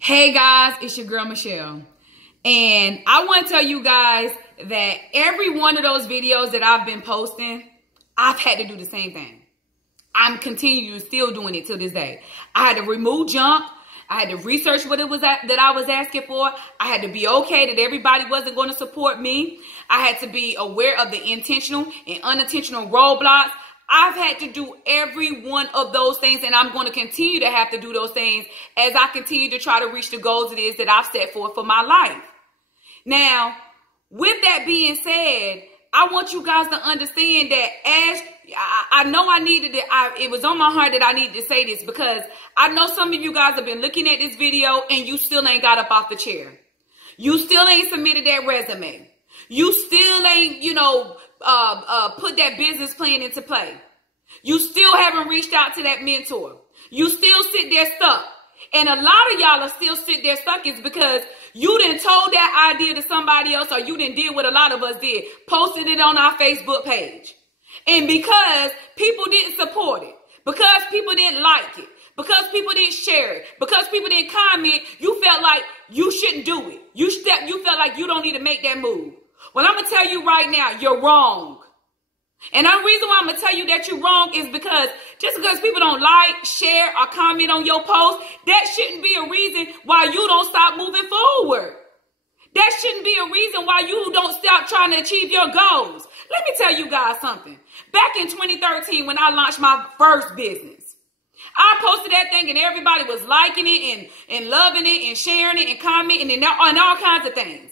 Hey guys, it's your girl Michelle, and I want to tell you guys that every one of those videos that I've been posting, I've had to do the same thing. I'm continuing still doing it to this day. I had to remove junk. I had to research what it was that I was asking for. I had to be okay that everybody wasn't going to support me. I had to be aware of the intentional and unintentional roadblocks. I've had to do every one of those things, and I'm going to continue to have to do those things as I continue to try to reach the goals it is that I've set forth for my life. Now, with that being said, I want you guys to understand that as I know I needed it, it was on my heart that I needed to say this, because I know some of you guys have been looking at this video and you still ain't got up off the chair. You still ain't submitted that resume. You still ain't, put that business plan into play. You still haven't reached out to that mentor. You still sit there stuck. And a lot of y'all are still sit there stuck is because you done told that idea to somebody else, or you done did what a lot of us did, posted it on our Facebook page. And because people didn't support it, because people didn't like it, because people didn't share it, because people didn't comment, you felt like you shouldn't do it. You felt like you don't need to make that move. Well, I'm going to tell you right now, you're wrong. And the reason why I'm going to tell you that you're wrong is because just because people don't like, share, or comment on your post, that shouldn't be a reason why you don't stop moving forward. That shouldn't be a reason why you don't stop trying to achieve your goals. Let me tell you guys something. Back in 2013, when I launched my first business, I posted that thing and everybody was liking it and loving it and sharing it and commenting and all kinds of things.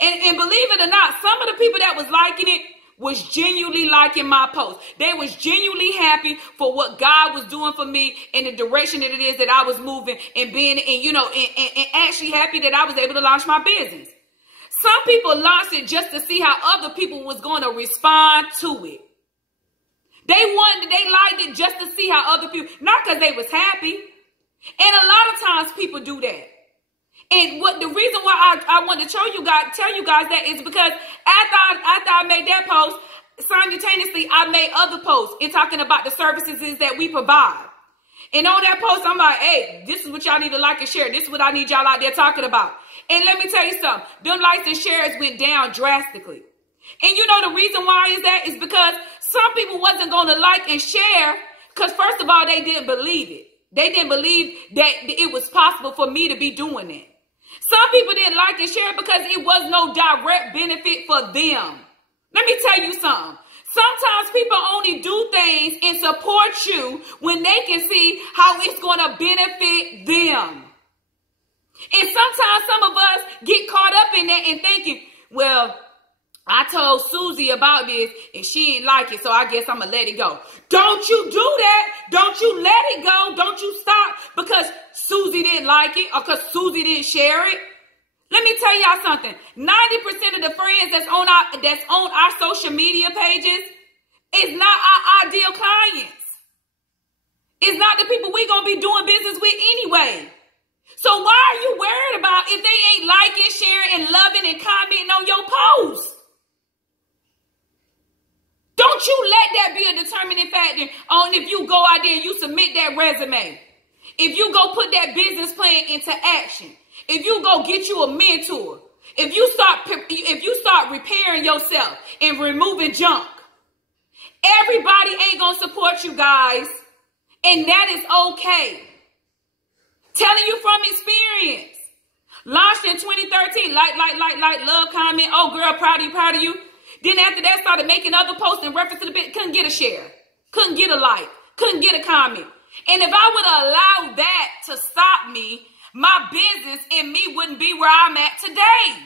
And believe it or not, some of the people that was liking it was genuinely liking my post. They was genuinely happy for what God was doing for me in the direction that it is that I was moving and being, and actually happy that I was able to launch my business. Some people launched it just to see how other people was going to respond to it. They liked it just to see how other people, not because they was happy. And a lot of times people do that. And the reason why I want to tell you guys that is because after I made that post, simultaneously I made other posts in talking about the services that we provide. And on that post, I'm like, hey, this is what y'all need to like and share. This is what I need y'all out there talking about. And let me tell you something. Them likes and shares went down drastically. And you know the reason why is that? Is because some people wasn't going to like and share because, first of all, they didn't believe it. They didn't believe that it was possible for me to be doing it. Some people didn't like and share because it was no direct benefit for them. Let me tell you something. Sometimes people only do things and support you when they can see how it's going to benefit them. And sometimes some of us get caught up in that and thinking, well, I told Susie about this and she didn't like it, so I guess I'm going to let it go. Don't you do that. Don't you let it go. Don't you stop because Susie didn't like it or because Susie didn't share it. Let me tell y'all something. 90% of the friends that's on our social media pages is not our ideal clients. It's not the people we're going to be doing business with anyway. So why are you worried about if they ain't liking, sharing, and loving and commenting on your posts? Don't you let that be a determining factor on if you go out there and you submit that resume. If you go put that business plan into action. If you go get you a mentor. If you start repairing yourself and removing junk. Everybody ain't going to support you guys. And that is okay. Telling you from experience. Launched in 2013. Like, love, comment. Oh, girl, proud of you. Then after that, started making other posts in reference to the bit. Couldn't get a share. Couldn't get a like. Couldn't get a comment. And if I would allow that to stop me, my business and me wouldn't be where I'm at today.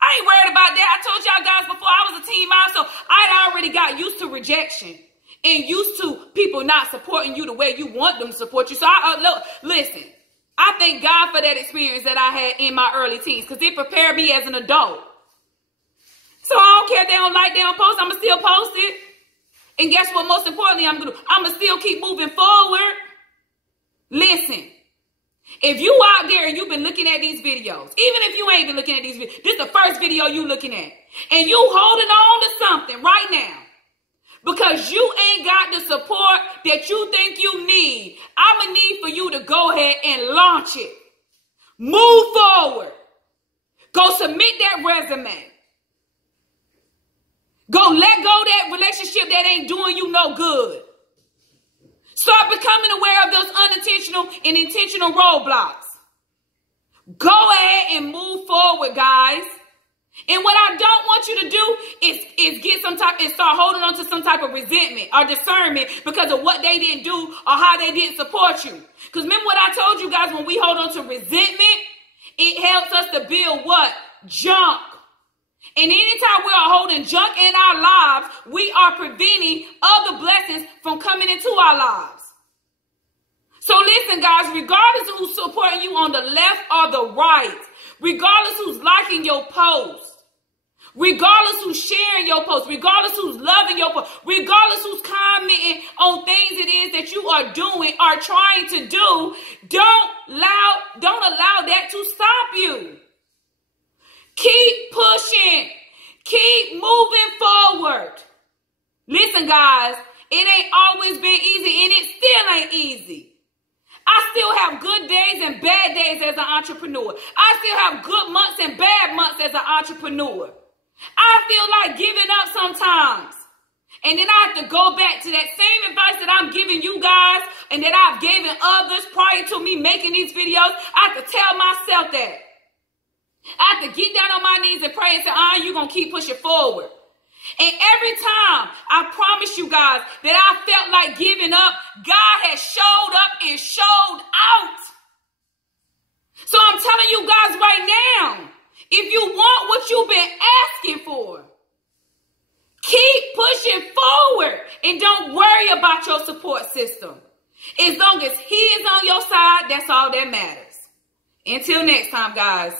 I ain't worried about that. I told y'all guys before I was a teen mom, so I'd already got used to rejection and used to people not supporting you the way you want them to support you. So listen, I thank God for that experience that I had in my early teens because it prepared me as an adult. So I don't care if they don't like, they don't post, I'm going to still post it. And guess what? Most importantly, I'm going to still keep moving forward. Listen, if you out there and you've been looking at these videos, even if you ain't been looking at these videos, this is the first video you looking at, and you holding on to something right now because you ain't got the support that you think you need, I'm going to need for you to go ahead and launch it. Move forward. Go submit that resume. Go let go of that relationship that ain't doing you no good. Start becoming aware of those unintentional and intentional roadblocks. Go ahead and move forward, guys. And what I don't want you to do is start holding on to some type of resentment or discernment because of what they didn't do or how they didn't support you. Because remember what I told you guys, when we hold on to resentment, it helps us to build what? Junk. And anytime we are holding junk in our lives, we are preventing other blessings from coming into our lives. So listen, guys, regardless of who's supporting you on the left or the right, regardless who's liking your post, regardless who's sharing your post, regardless who's loving your post, regardless who's commenting on things it is that you are doing or trying to do, don't allow that to stop you. Keep pushing. Keep moving forward. Listen, guys, it ain't always been easy, and it still ain't easy. I still have good days and bad days as an entrepreneur. I still have good months and bad months as an entrepreneur. I feel like giving up sometimes. And then I have to go back to that same advice that I'm giving you guys and that I've given others prior to me making these videos. I have to tell myself that. I have to get down on my knees and pray and say, you're going to keep pushing forward. And every time, I promise you guys, that I felt like giving up, God has showed up and showed out. So I'm telling you guys right now, if you want what you've been asking for, keep pushing forward and don't worry about your support system. As long as He is on your side, that's all that matters. Until next time, guys.